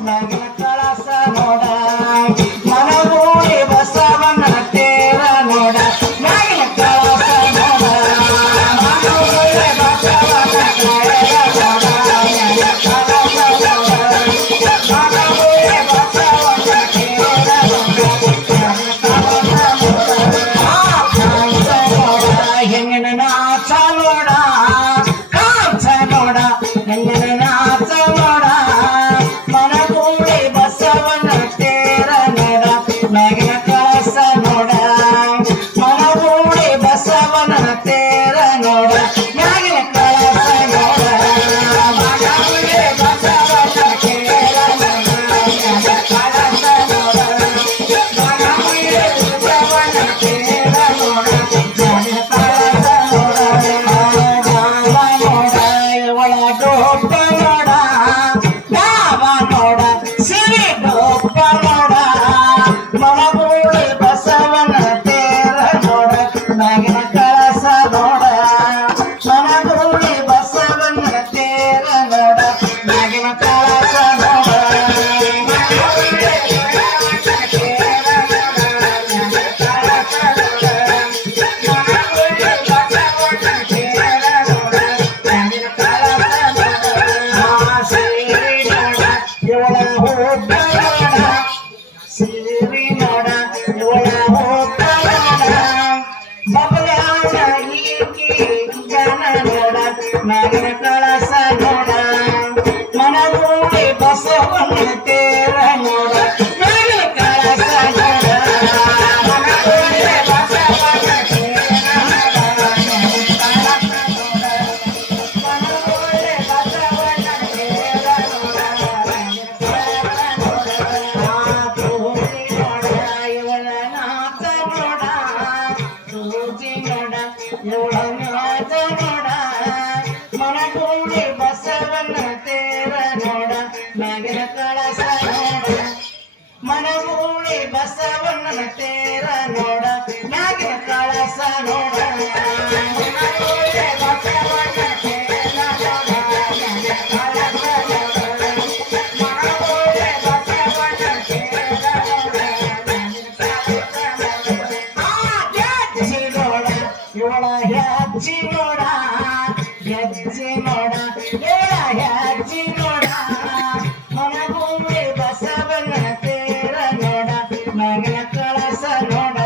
ನಗಿನ ಕಳಸ ನೋಡ ಮನಗೂಡಿ ಬಸವನ ತೇರ ನೋಡ ನಗಿನ ಕಳಸ ನೋಡ ಮನಗೂಡಿ ಬಸವನ ತೇರ ನೋಡ ನಗಿನ ಕಳಸ ನೋಡ ಮನಗೂಡಿ ಬಸವನ ತೇರ ನೋಡ ಹೆಂಗನ ನಾಚ ನೋಡ ಕಾಂಚ ನೋಡ ಹೆಂಗನ ನಾಚ ನೋಡ ಮನಗೂಡಿ ಬಸವನ ತೇರ ನೋಡ ನಗಿನ ಕಳಸ ನೋಡ ಮನಗೂಡಿ ಬಸವನ ತೇರ ನೋಡ ನಗಿನ ಕಳಸ ನೋಡ ಮನಗೂಡಿ ಬಸವನ ತೇರ ನೋಡ ನಗಿನ ಕಳಸ ನೋಡ ಮನಗೂಡಿ ಬಸವನ ತೇರ ನೋಡ ನಗಿನ ಕಳಸ ನೋಡ ನೋಡ ಒಳ ಡೋಪ ನೋಡ ನಾವ ನೋಡ ಸಿರಿ ಡೋಪ ನೋಡ ಮನಗೂಡಿ ಬಸವನ ತೇರ ನೋಡ ನಗಿನ ಕಳಸ ನೋಡ ಮನಗೂಡಿ ಬಸವನ ತೇರ ನೋಡ ನಗಿನ ಕಳಸ ನೋಡ ಮನಗೂಡಿ ಬಸವನ ತೇರ ನೋಡ ನಗಿನ ಕಳಸ ನೋಡ ಮನಗೂಡಿ ಬಸವನ ತೇರ ನೋಡ ನಗಿನ ಕಳಸ ನೋಡ ಸೇರಿ ನೋಡ ಇವಳ ಹೋಗ ನೋಡ ಸೇರಿ ನೋಡ ಇವಳ ಹೋಗ ನೋಡ ಬಬಲಾನ ಈಕಿ ಜನ ನೋಡ ನಗಿನ ಕಳಸ ನೋಡ ಮನಗೂಡಿ ಬಸವನ ತೇರ ನೋಡ ನಗಿನ ಕಳಸ ನೋಡ ಮನಗೂಡಿ ಬಸವನ ತೇರ ನೋಡ ನಗಿನ ಕಳಸ ನೋಡ ಮನಗೂಡಿ ಬಸವನ ತೇರ ನೋಡ ನಗಿನ ಕಳಸ ನೋಡ ತೂಜಿ ನೋಡ ಇವಳ ನಾಚ ನೋಡ ತೂಜಿ ನೋಡ ಇವಳ ನಾಚ ನೋಡ ಮನಗೂಡಿ ಬಸವನ ತೇರ ನೋಡ ನಗಿನ ಕಳಸ ನೋಡ ಮನಗೂಡಿ ಬಸವನ ತೇರ ನೋಡ ನಗಿನ ಕಳಸ ನೋಡ ಮನಗೂಡಿ ಬಸವನ ತೇರ ನೋಡ ನಗಿನ ಕಳಸ ನೋಡ ಮನಗೂಡಿ ಬಸವನ ತೇರ ನೋಡ ನಗಿನ ಕಳಸ ನೋಡ ಹೆಜ್ಜೆ ನೋಡ ಇವಳ ಹೆಜ್ಜೆ ನೋಡ ಹೆಜ್ಜೆ ನೋಡ ಇವಳ ಹೆಜ್ಜೆ ನೋಡ ಮನಗೂಡಿ ಬಸವನ ತೇರ ನೋಡ ನಗಿನ ಕಳಸ ನೋಡ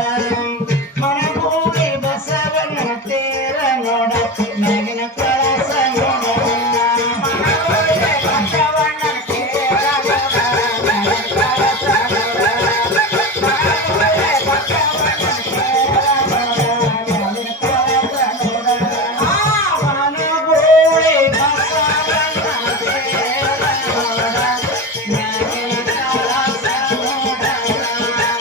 ಮನಗೂಡಿ ಬಸವನ ತೇರ ನೋಡ ನಗಿನ ಕಳಸ ನೋಡ ಮನಗೂಡಿ ಬಸವನ ತೇರ ನೋಡ ನಗಿನ ಕಳಸ ನೋಡ ಮನಗೂಡಿ ಬಸವನ